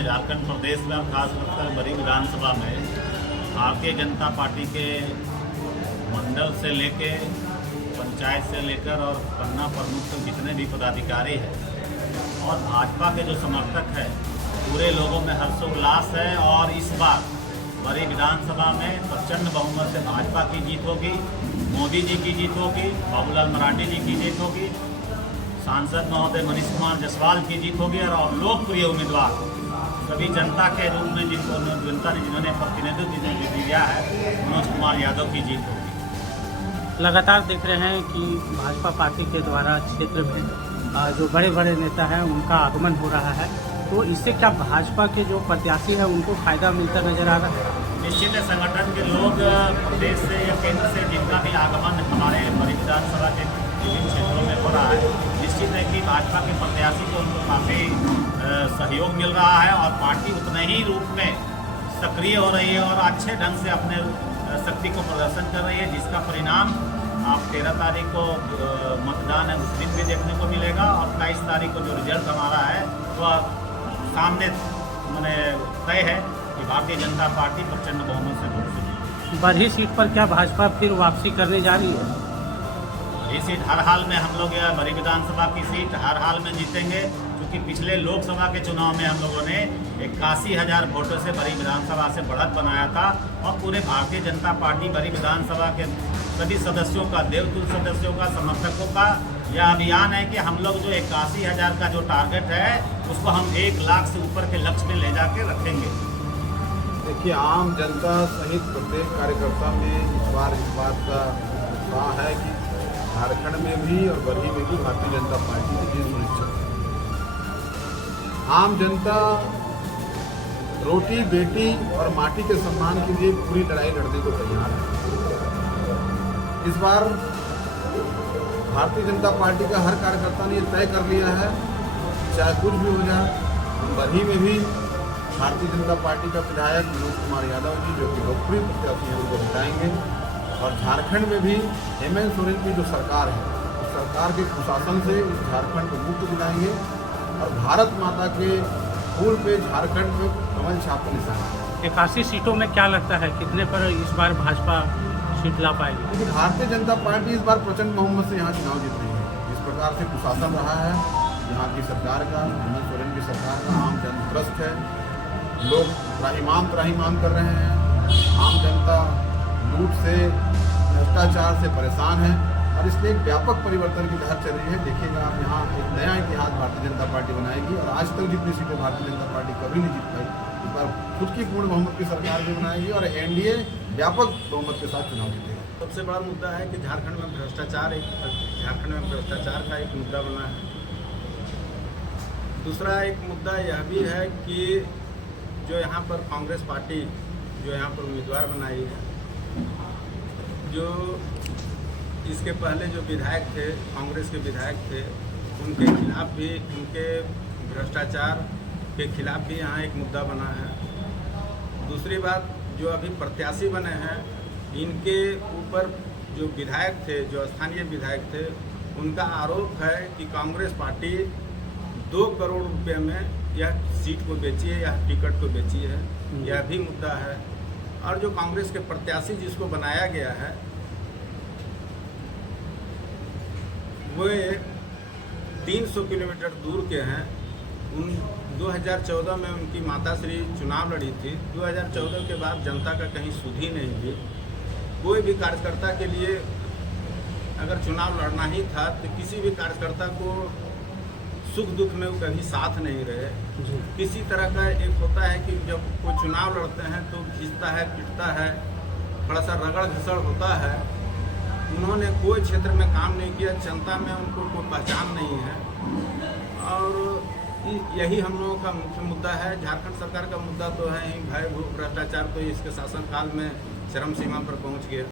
झारखंड प्रदेश में और खासकर बड़ी विधानसभा में भारतीय जनता पार्टी के मंडल से लेके पंचायत से लेकर और पन्ना प्रमुख तक जितने भी पदाधिकारी हैं और भाजपा के जो समर्थक हैं, पूरे लोगों में हर्षोल्लास है। और इस बार बड़ी विधानसभा में प्रचंड बहुमत से भाजपा की जीत होगी, मोदी जी की जीत होगी, बाबूलाल मरांडी जी की जीत होगी, सांसद महोदय मनीष कुमार जायसवाल की जीत होगी और लोकप्रिय उम्मीदवार सभी जनता के रूप में जनता ने जिन्होंने प्रतिनिधित्व दिया है, मनोज कुमार यादव की जीत होगी। लगातार देख रहे हैं कि भाजपा पार्टी के द्वारा क्षेत्र में जो बड़े बड़े नेता हैं उनका आगमन हो रहा है, तो इससे क्या भाजपा के जो प्रत्याशी हैं उनको फायदा मिलता नजर आ रहा है? निश्चित है, संगठन के लोग प्रदेश से या केंद्र से जितना भी आगमन हमारे बड़ी विधानसभा के विभिन्न क्षेत्रों में हो रहा है, निश्चित है कि भाजपा के प्रत्याशी को उनको काफ़ी सहयोग मिल रहा है और पार्टी उतने ही रूप में सक्रिय हो रही है और अच्छे ढंग से अपने शक्ति को प्रदर्शन कर रही है, जिसका परिणाम आप 13 तारीख को मतदान है उस दिन भी देखने को मिलेगा और 22 तारीख को जो रिजल्ट हमारा है वह सामने मैंने तय है कि भारतीय जनता पार्टी प्रचंड बहुमत से जीत सकेगी। बरही सीट पर क्या भाजपा फिर वापसी करने जा रही है? ये सीट हर हाल में हम लोग बड़ी विधानसभा की सीट हर हाल में जीतेंगे, क्योंकि पिछले लोकसभा के चुनाव में हम लोगों ने 81,000 वोटों से बड़ी विधानसभा से बढ़त बनाया था और पूरे भारतीय जनता पार्टी बड़ी विधानसभा के सभी सदस्यों का, देवतुल्य सदस्यों का, समर्थकों का यह अभियान है कि हम लोग जो 81,000 का जो टारगेट है उसको हम 1 लाख से ऊपर के लक्ष्य में ले जाके रखेंगे। देखिए, आम जनता सहित प्रत्येक कार्यकर्ता में इस बार इस बात का उत्साह है कि झारखंड में भी और बरही में भी भारतीय जनता पार्टी की जीत सुनिश्चित है। आम जनता रोटी, बेटी और माटी के सम्मान के लिए पूरी लड़ाई लड़ने को तैयार है। इस बार भारतीय जनता पार्टी का हर कार्यकर्ता ने तय कर लिया है, चाहे कुछ भी हो जाए, हम बरही में भी भारतीय जनता पार्टी का विधायक मनोज कुमार यादव जी, जो कि लोकप्रिय प्रत्याशी हैं, उनको जिताएंगे और झारखंड में भी हेमंत सोरेन की जो सरकार है, उस सरकार के कुशासन से इस झारखंड को मुक्त दिलाएंगे और भारत माता के फूल पे झारखंड में कमल छाप का निशान है। 81 सीटों में क्या लगता है कितने पर इस बार भाजपा सीट ला पाएगी? क्योंकि भारतीय जनता पार्टी इस बार प्रचंड बहुमत से यहाँ चुनाव जीत रही है। जिस प्रकार से कुशासन रहा है यहाँ की सरकार का, हेमंत सोरेन की सरकार का, आम जन त्रस्त है, लोग त्राहिमाम कर रहे हैं, आम जनता लूट से, भ्रष्टाचार से परेशान है और इसलिए एक व्यापक परिवर्तन की लहर चल रही है। देखिएगा आप, यहाँ एक नया इतिहास भारतीय जनता पार्टी बनाएगी और आज तक जितनी सीटें भारतीय जनता पार्टी कभी नहीं जीत पाई, इस बार खुद की पूर्ण बहुमत की सरकार भी बनाएगी और एनडीए व्यापक बहुमत के साथ चुनाव जीतेगा। सबसे बड़ा मुद्दा है कि झारखंड में भ्रष्टाचार का एक मुद्दा बना है। दूसरा एक मुद्दा यह भी है कि जो यहाँ पर कांग्रेस पार्टी जो यहाँ पर उम्मीदवार बनाई है, जो इसके पहले जो विधायक थे, कांग्रेस के विधायक थे, उनके खिलाफ भी, उनके भ्रष्टाचार के खिलाफ भी यहाँ एक मुद्दा बना है। दूसरी बात, जो अभी प्रत्याशी बने हैं, इनके ऊपर जो विधायक थे, जो स्थानीय विधायक थे, उनका आरोप है कि कांग्रेस पार्टी 2 करोड़ रुपए में यह सीट को बेची है, यह टिकट को बेची है, यह भी मुद्दा है। और जो कांग्रेस के प्रत्याशी जिसको बनाया गया है, वे 300 किलोमीटर दूर के हैं। 2014 में उनकी माताश्री चुनाव लड़ी थी। 2014 के बाद जनता का कहीं सुध ही नहीं हुई। कोई भी कार्यकर्ता के लिए अगर चुनाव लड़ना ही था तो किसी भी कार्यकर्ता को सुख दुख में वो कभी साथ नहीं रहे। किसी तरह का एक होता है कि जब कोई चुनाव लड़ते हैं तो खींचता है, पिटता है, थोड़ा सा रगड़ घसड़ होता है। उन्होंने कोई क्षेत्र में काम नहीं किया, जनता में उनको कोई पहचान नहीं है और यही हम लोगों का मुख्य मुद्दा है। झारखंड सरकार का मुद्दा तो है ही, भय, भूख, भ्रष्टाचार तो इसके शासनकाल में चरम सीमा पर पहुंच गया।